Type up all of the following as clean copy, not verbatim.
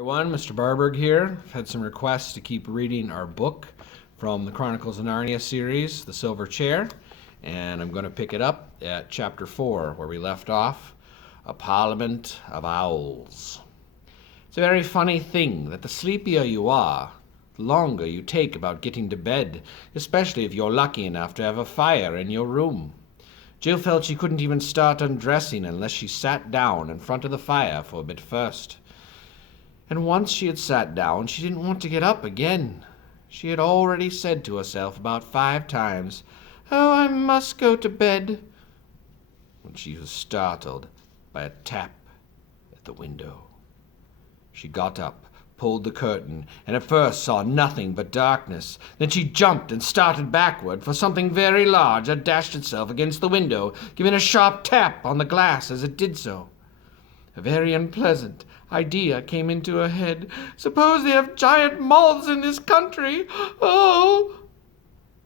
Everyone, Mr. Barberg here. I've had some requests to keep reading our book from the Chronicles of Narnia series, The Silver Chair, and I'm going to pick it up at chapter 4, where we left off, A Parliament of Owls. It's a very funny thing that the sleepier you are, the longer you take about getting to bed, especially if you're lucky enough to have a fire in your room. Jill felt she couldn't even start undressing unless she sat down in front of the fire for a bit first. And once she had sat down, she didn't want to get up again. She had already said to herself about 5 times, "Oh, I must go to bed," when she was startled by a tap at the window. She got up, pulled the curtain, and at first saw nothing but darkness. Then she jumped and started backward, for something very large had dashed itself against the window, giving a sharp tap on the glass as it did so. A very unpleasant idea came into her head. Suppose they have giant moths in this country? Oh!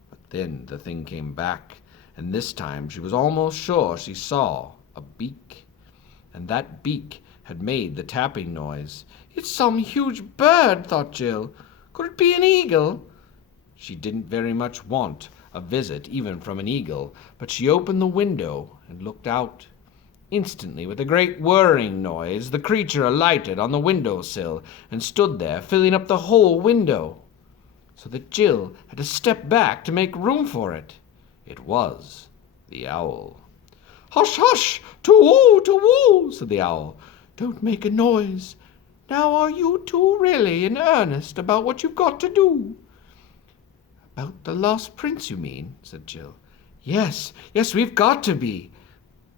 But then the thing came back, and this time she was almost sure she saw a beak. And that beak had made the tapping noise. "It's some huge bird," thought Jill. "Could it be an eagle?" She didn't very much want a visit even from an eagle, but she opened the window and looked out. Instantly, with a great whirring noise, the creature alighted on the window-sill and stood there, filling up the whole window, so that Jill had to step back to make room for it. It was the owl. "Hush, hush! To-woo, to-woo!" said the owl. "Don't make a noise. Now are you two really in earnest about what you've got to do?" "About the lost prince, you mean?" said Jill. Yes, we've got to be."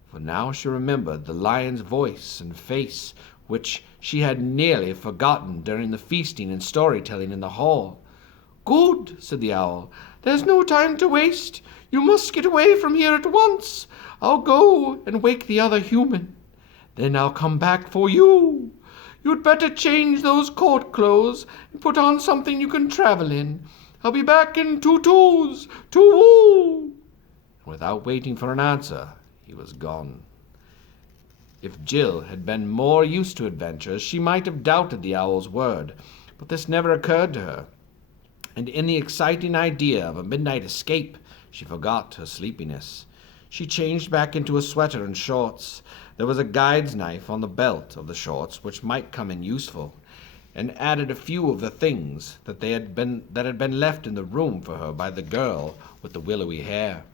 For now she remembered the lion's voice and face, which she had nearly forgotten during the feasting and storytelling in the hall. "Good," said the owl. "There's no time to waste. You must get away from here at once. I'll go and wake the other human. Then I'll come back for you. You'd better change those court clothes and put on something you can travel in. I'll be back in 2-2s. To-woo!" Without waiting for an answer, he was gone. If Jill had been more used to adventures, she might have doubted the owl's word, but this never occurred to her, and in the exciting idea of a midnight escape, she forgot her sleepiness. She changed back into a sweater and shorts. There was a guide's knife on the belt of the shorts, which might come in useful, and added a few of the things that had been left in the room for her by the girl with the willowy hair.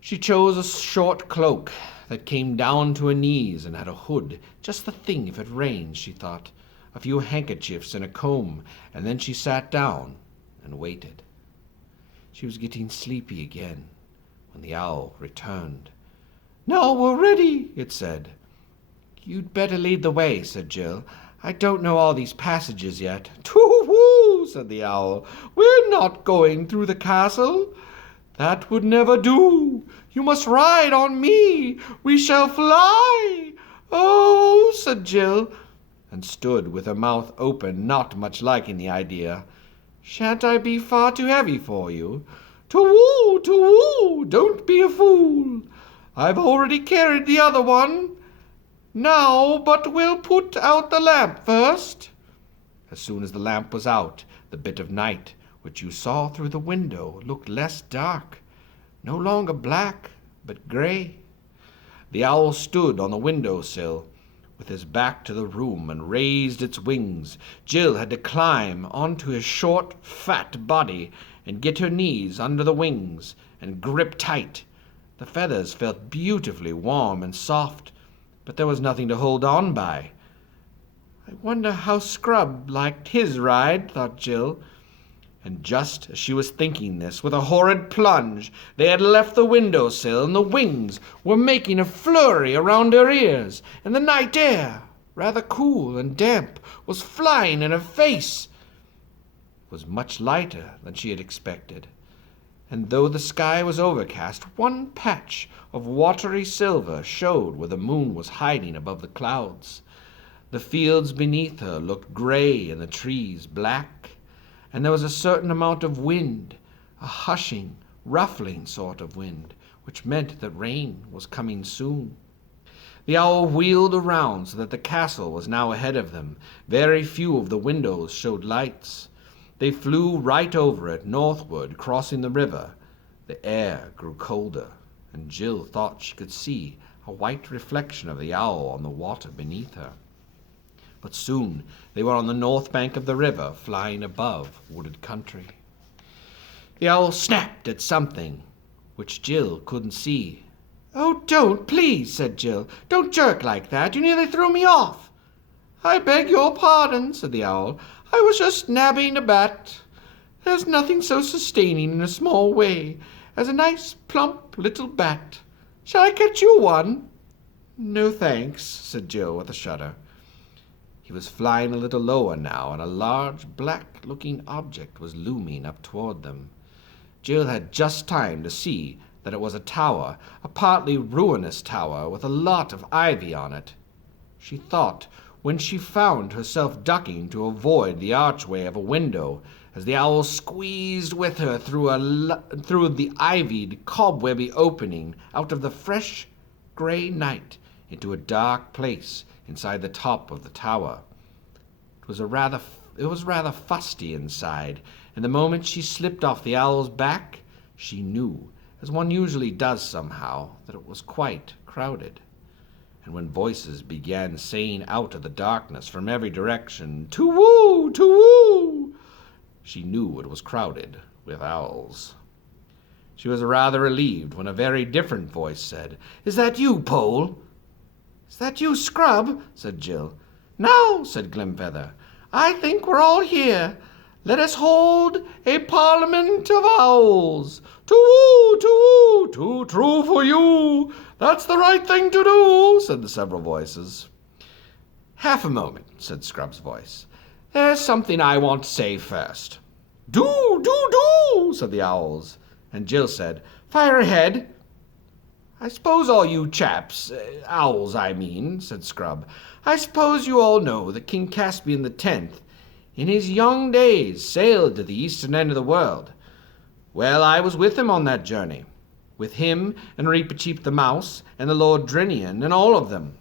She chose a short cloak that came down to her knees and had a hood, just the thing if it rained, she thought, a few handkerchiefs and a comb, and then she sat down and waited. She was getting sleepy again when the owl returned. "Now we're ready," it said. "You'd better lead the way," said Jill. "I don't know all these passages yet." "Too-woo!" said the owl. "We're not going through the castle. That would never do. You must ride on me. We shall fly." "Oh," said Jill, and stood with her mouth open, not much liking the idea. "Shan't I be far too heavy for you?" "To-woo, to-woo! Don't be a fool. I've already carried the other one. Now, but we'll put out the lamp first." As soon as the lamp was out, the bit of night which you saw through the window looked less dark, no longer black, but gray. The owl stood on the window-sill, with his back to the room, and raised its wings. Jill had to climb onto his short, fat body and get her knees under the wings and grip tight. The feathers felt beautifully warm and soft, but there was nothing to hold on by. "I wonder how Scrub liked his ride," thought Jill. And just as she was thinking this, with a horrid plunge, they had left the window-sill, and the wings were making a flurry around her ears, and the night air, rather cool and damp, was flying in her face. It was much lighter than she had expected, and though the sky was overcast, one patch of watery silver showed where the moon was hiding above the clouds. The fields beneath her looked gray and the trees black, and there was a certain amount of wind, a hushing, ruffling sort of wind, which meant that rain was coming soon. The owl wheeled around so that the castle was now ahead of them. Very few of the windows showed lights. They flew right over it, northward, crossing the river. The air grew colder, and Jill thought she could see a white reflection of the owl on the water beneath her. But soon they were on the north bank of the river, flying above wooded country. The owl snapped at something which Jill couldn't see. "Oh, don't, please," said Jill. "Don't jerk like that. You nearly threw me off." "I beg your pardon," said the owl. "I was just nabbing a bat. There's nothing so sustaining in a small way as a nice, plump little bat. Shall I catch you one?" "No, thanks," said Jill with a shudder. He was flying a little lower now, and a large, black-looking object was looming up toward them. Jill had just time to see that it was a tower, a partly ruinous tower with a lot of ivy on it. She thought, when she found herself ducking to avoid the archway of a window, as the owl squeezed with her through the ivied, cobwebby opening out of the fresh, grey night into a dark place inside the top of the tower. It was rather fusty inside, and the moment she slipped off the owl's back, she knew, as one usually does somehow, that it was quite crowded. And when voices began saying out of the darkness from every direction, "To-woo! To-woo!" she knew it was crowded with owls. She was rather relieved when a very different voice said, "Is that you, Pole?" "Is that you, Scrub?" said Jill. "Now," said Glimfeather, "I think we're all here. Let us hold a parliament of owls. To-woo, to-woo, too true for you. That's the right thing to do," said the several voices. "Half a moment," said Scrub's voice. "There's something I want to say first." "Do, do, do," said the owls, and Jill said, "Fire ahead." "I suppose all you chaps, owls I mean," said Scrub, "I suppose you all know that King Caspian X, in his young days, sailed to the eastern end of the world. Well, I was with him on that journey, with him and Reepicheep the mouse and the Lord Drinian and all of them.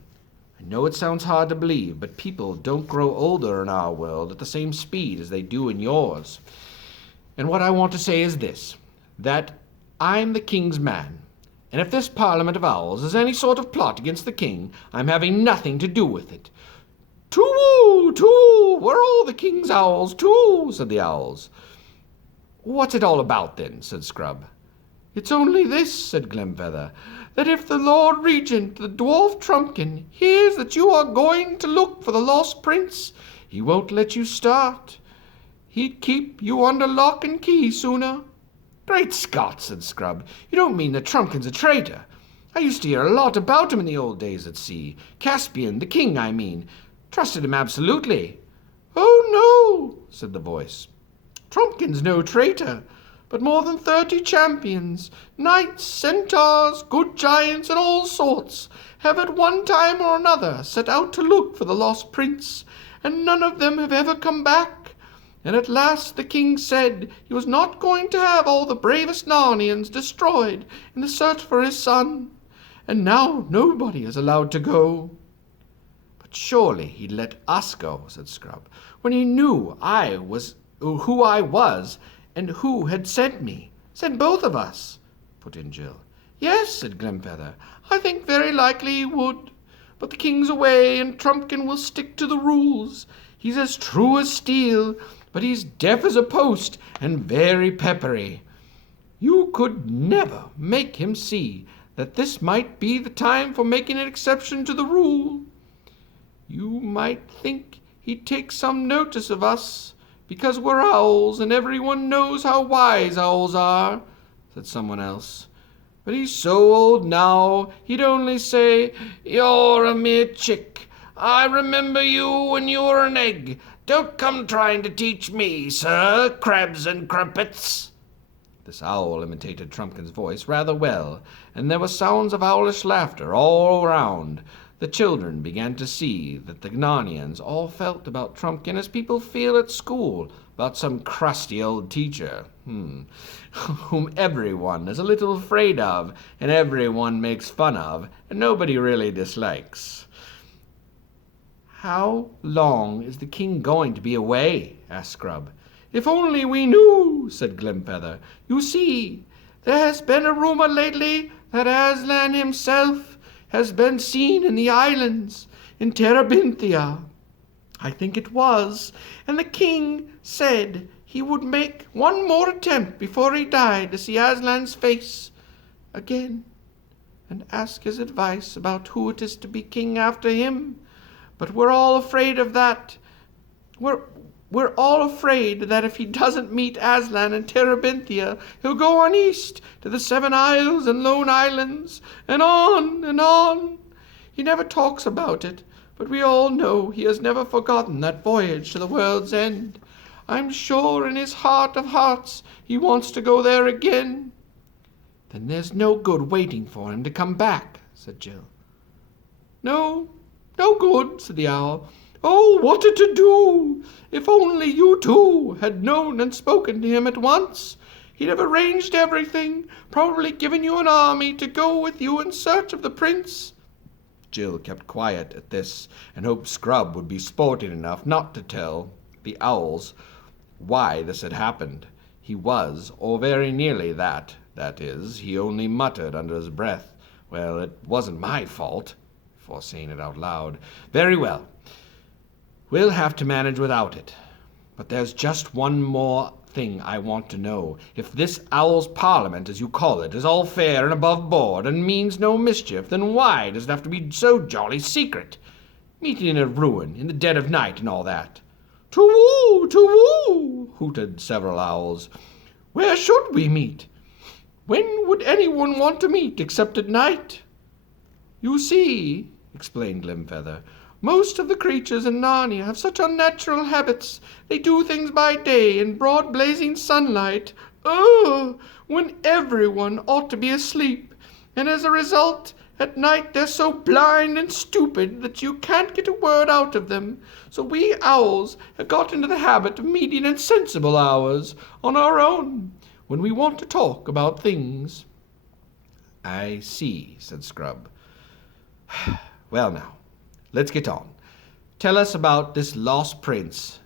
I know it sounds hard to believe, but people don't grow older in our world at the same speed as they do in yours. And what I want to say is this, that I'm the king's man, and if this parliament of owls is any sort of plot against the king, I'm having nothing to do with it." "Too-woo, too, we're all the king's owls, too," said the owls. "What's it all about, then?" said Scrub. "It's only this," said Glimfeather, "that if the Lord Regent, the dwarf Trumpkin, hears that you are going to look for the lost prince, he won't let you start. He'd keep you under lock and key sooner." "Great Scott," said Scrub, "you don't mean that Trumpkin's a traitor? I used to hear a lot about him in the old days at sea. Caspian, the king, I mean. Trusted him absolutely." "Oh, no," said the voice. "Trumpkin's no traitor, but more than 30 champions, knights, centaurs, good giants, and all sorts, have at one time or another set out to look for the lost prince, and none of them have ever come back. And at last the king said he was not going to have all the bravest Narnians destroyed in the search for his son, and now nobody is allowed to go." "But surely he'd let us go," said Scrub, "when he knew who I was and who had sent me. Sent both of us," put in Jill. "Yes," said Glimfeather, "I think very likely he would. But the king's away, and Trumpkin will stick to the rules. He's as true as steel, but he's deaf as a post and very peppery. You could never make him see that this might be the time for making an exception to the rule. You might think he'd take some notice of us, because we're owls, and everyone knows how wise owls are," said someone else. "But he's so old now, he'd only say, 'You're a mere chick. I remember you when you were an egg. Don't come trying to teach me, sir, crabs and crumpets.'" This owl imitated Trumpkin's voice rather well, and there were sounds of owlish laughter all around, The children began to see that the Narnians all felt about Trumpkin as people feel at school about some crusty old teacher, whom everyone is a little afraid of, and everyone makes fun of, and nobody really dislikes. "How long is the king going to be away?" asked Scrub. "If only we knew," said Glimfeather. "You see, there has been a rumor lately that Aslan himself has been seen in the islands, in Terabithia, I think it was, and the king said he would make one more attempt before he died to see Aslan's face again, and ask his advice about who it is to be king after him. But we're all afraid of that. We're all afraid that if he doesn't meet Aslan in Terabithia, he'll go on east to the Seven Isles and Lone Islands, and on and on. He never talks about it, but we all know he has never forgotten that voyage to the world's end. I'm sure in his heart of hearts he wants to go there again." "Then there's no good waiting for him to come back," said Jill. "No good," said the owl. "Oh, what to do! If only you two had known and spoken to him at once. He'd have arranged everything, probably given you an army to go with you in search of the prince." Jill kept quiet at this, and hoped Scrub would be sporting enough not to tell the owls why this had happened. He was, or very nearly that is, he only muttered under his breath, "Well, it wasn't my fault," before saying it out loud. "Very well. We'll have to manage without it. But there's just one more thing I want to know. If this Owl's Parliament, as you call it, is all fair and above board and means no mischief, then why does it have to be so jolly secret? Meeting in a ruin, in the dead of night and all that." "To-woo, to-woo," hooted several owls. "Where should we meet? When would anyone want to meet except at night?" "You see," explained Glimfeather, "most of the creatures in Narnia have such unnatural habits. They do things by day in broad blazing sunlight, when everyone ought to be asleep, and as a result, at night they're so blind and stupid that you can't get a word out of them. So we owls have got into the habit of meeting in sensible hours, on our own, when we want to talk about things." "I see," said Scrub. "Well now, let's get on. Tell us about this lost prince."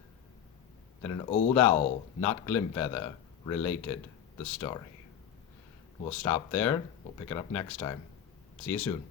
Then an old owl, not Glimfeather, related the story. We'll stop there. We'll pick it up next time. See you soon.